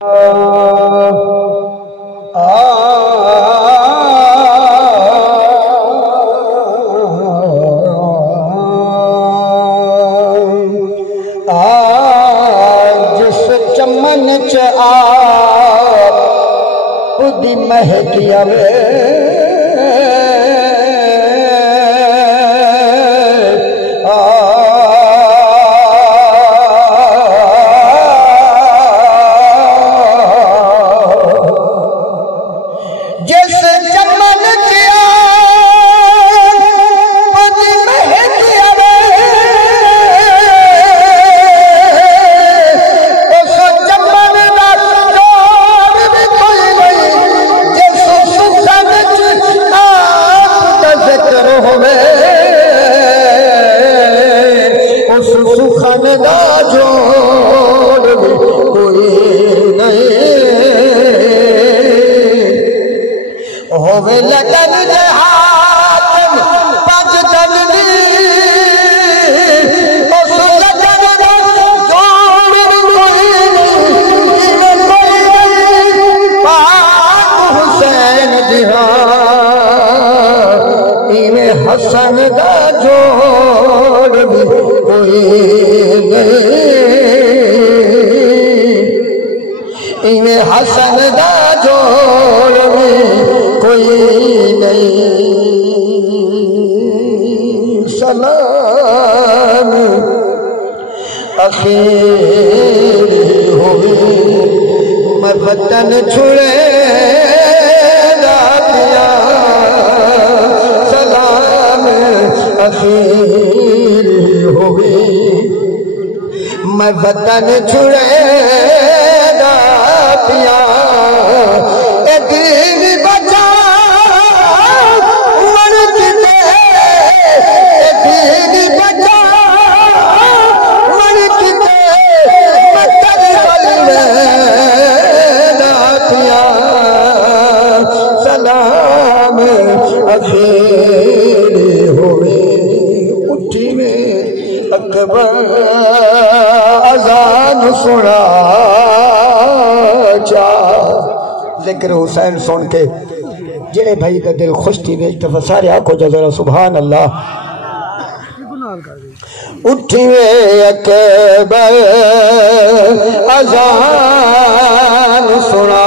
جس چمن چ آپ دی مہکیا حسن دا جوڑ بھی کوئی نہیں، حسن دا جوڑ بھی کوئی نہیں۔ سلام اخیر ہوئی میں وطن چھڑے ہوئی میں وطن چھڑے دا پیا اے دین بچا مرد دے اے دین بچا مرد دے وطن بلوے دا پیا سلام اخیر ہوئی اٹھی میں اکبر اذان سنا چاہ ذکر حسین سن کے جڑے بھائی کا دل خوش تھی دفعہ سارے آنکھوں جا ذرا سبحان اللہ۔ اٹھی میں اکبر اذان سنا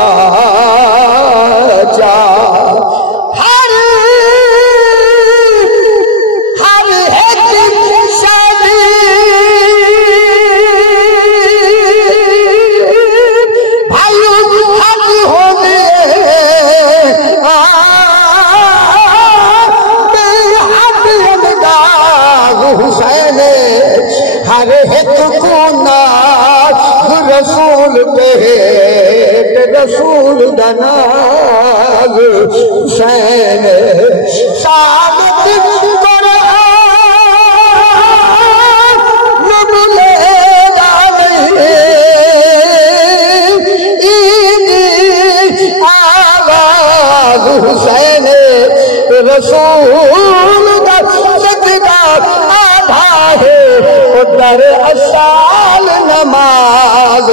چاہ ہر ایک کو ناز رسول پہ رسول دناز حسین ثابت قرآن نبلے داوے ایدی آواز حسین رسول دا صدقہ آدھا ہے در اصال نماز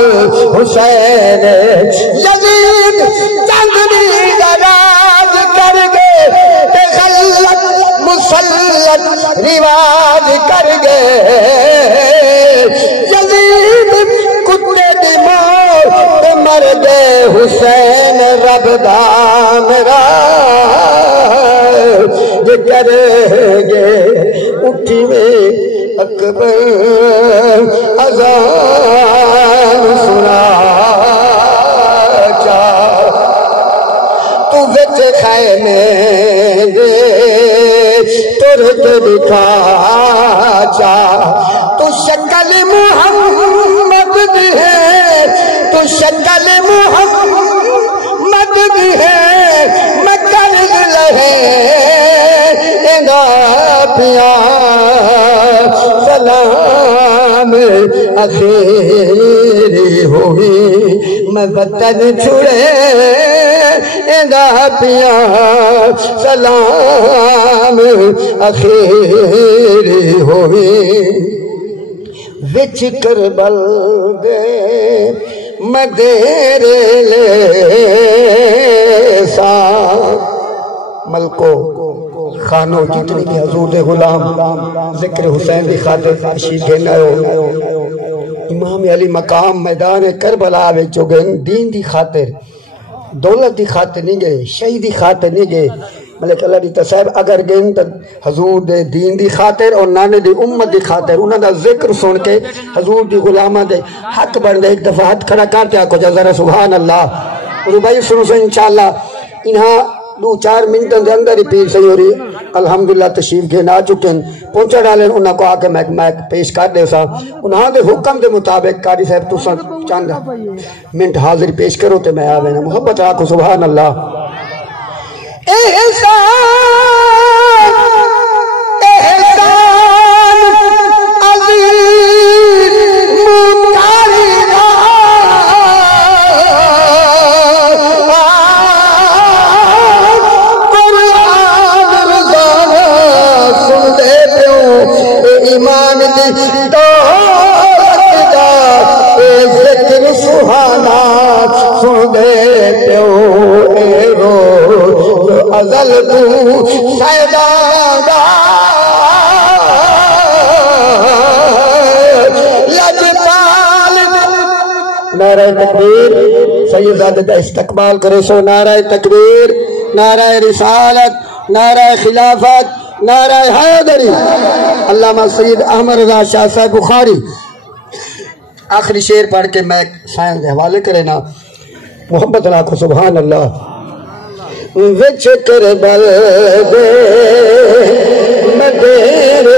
حسین یزید چندنی دراز کر گے تخلق مسلط رواج کر گے یزید کتے دی موت مر گے حسین رب دام راج کر گے اٹھی میں اکبر اذان سنا چاہ تو وچ خیمے دے ترک دکھا چاہ تو شکل محمد دی ہے تو شکل محمد دی ہے مکر لہے اندہ پیا سلام اخیری ہوئی میں وطن چھڑے اندہ پیا سلام اخیری ہوئی وچ کربل دے میں تیرے لے سا ملکو خانو جتنی بھی حضور دے غلام ذکر حسین دی خاطر تشریف دینا ہو امام علی مقام میدان کربلا وچ گئے دین دی خاطر دولت دی خاطر نہیں گئے شہید دی خاطر نہیں گئے ملک اللہ دی تصاحب اگر گئے تو حضور دے دین دی خاطر اور نانے دی امت دی خاطر انہاں دا ذکر سن کے حضور دی غلامہ دے حق بن دے ایک دفعہ ہاتھ کھڑا کرتے آکو جا ذرا سبحان اللہ ربائی سنو سے انشاءاللہ انہاں 2-4 منٹوں دے اندر ہی پیر صحیح ہو رہی الحمدللہ تشریف گھن آ چکے ہیں پہنچا ڈالیں انہاں کو آکے میں پیش کر دے سا انہاں دے حکم دے مطابق قاری صاحب تو چاند منٹ حاضر پیش کرو تے میں آوے نا محبت آکو سبحان اللہ احسان احسان عظیم مکارنا قرآن رضانا سن دے پیوں ایمان دی دولت دا ذکر سبحانا سن دے پیوں ازل تو سیدادا لجپال نعرہ تکبیر سیدزادہ دا استقبال کرے سو نعرہ تکبیر نعرہ رسالت نعرہ خلافت نعرہ حیدری علامہ سید احمد رضا شاہ صاحب بخاری آخری شعر پڑھ کے میں سائنس دے حوالے کرے نا محبت اللہ کو سبحان اللہ وچ کربل دے میں تیرے